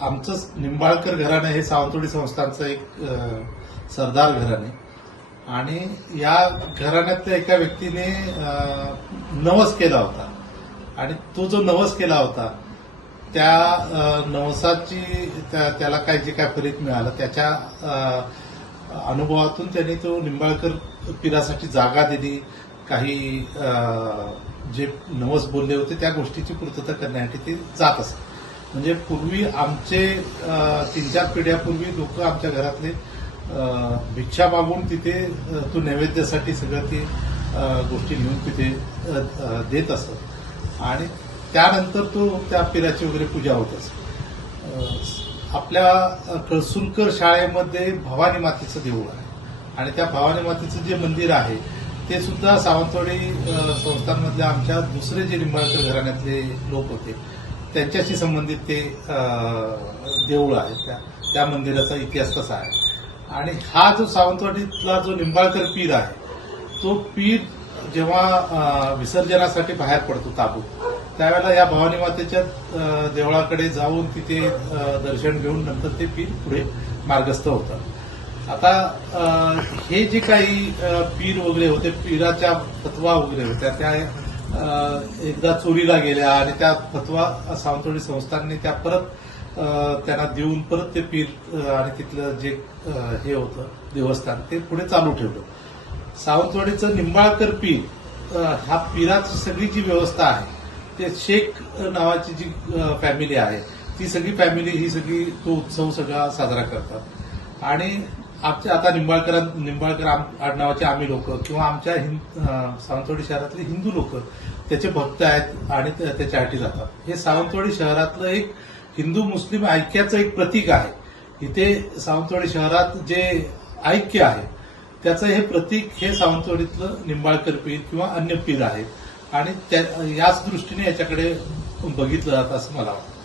आमचंच निंबाळकर घराणं हे सावंतवाडी संस्थांचं एक सरदार सरदार घराणे. आणि या घराण्यातल्या एका व्यक्तीने नवस केला होता. आणि तो जो नवस केला होता त्या नवसाची त्या- त्याला काय जे काय फलित मिळालं त्याच्या अनुभवातून त्यांनी तो निंबाळकर पिरासाठी जागा दिली. काही जे नवस बोलले होते त्या गोष्टीची पूर्तता करण्यासाठी ते जात असत. म्हणजे पूर्वी आमचे तीन चार पिढ्यापूर्वी लोक आमच्या घरातले भिक्षा मागून तिथे तो नैवेद्यासाठी सगळं ती गोष्टी लिहून तिथे देत असत. आणि त्यानंतर तो त्या पिराची वगैरे पूजा होत असत. आपल्या कळसुलकर शाळेमध्ये भवानी मातेचं देऊळ आहे. आणि त्या भवानी मातेचं जे मंदिर आहे ते सुद्धा सावंतवाडी संस्थांमधल्या आमच्या दुसरे जे निंबाळकर घराण्यातले लोक होते त्यांच्याशी संबंधित ते देऊळ आहे. त्या त्या मंदिराचा इतिहास तसा आहे. आणि हा जो सावंतवाडीतला जो निंबाळकर पीर आहे तो पीर जेव्हा विसर्जनासाठी बाहेर पडतो ताबूत त्यावेळेला या भवानी मातेच्या देवळाकडे जाऊन तिथे दर्शन घेऊन नंतर ते पीर पुढे मार्गस्थ होतात. आता हे जे काही पीर वगैरे होते पीराच्या फतवा वगैरे होत्या त्या एकदा चोरीला गेल्या आणि त्या फतवा सावंतवाडी संस्थांनी त्या परत त्यांना देऊन परत ते पीर आणि तिथलं जे हे होतं देवस्थान ते पुढे चालू ठेवलं. सावंतवाडीचं निंबाळकर पीर हा पीराची सगळी जी व्यवस्था आहे ते शेख नावाची जी फॅमिली आहे ती सगळी फॅमिली ही सगळी तो उत्सव सगळा साजरा करतात. आणि आमच्या आता निंबाळकर निंबाळकर आम- आडनावाचे आम्ही लोक किंवा आमच्या सावंतवाडी शहरातले हिंदू लोक त्याचे भक्त आहेत आणि ते- त्याच्यासाठी जातात. हे सावंतवाडी शहरातलं एक हिंदू मुस्लिम ऐक्याचं एक प्रतीक आहे. इथे सावंतवाडी शहरात जे ऐक्य आहे त्याचं हे प्रतीक हे सावंतवाडीतलं निंबाळकर पीर किंवा अन्य पीर आहेत. आणि त्या- याच दृष्टीने याच्याकडे बघितलं जातं असं मला वाटतं.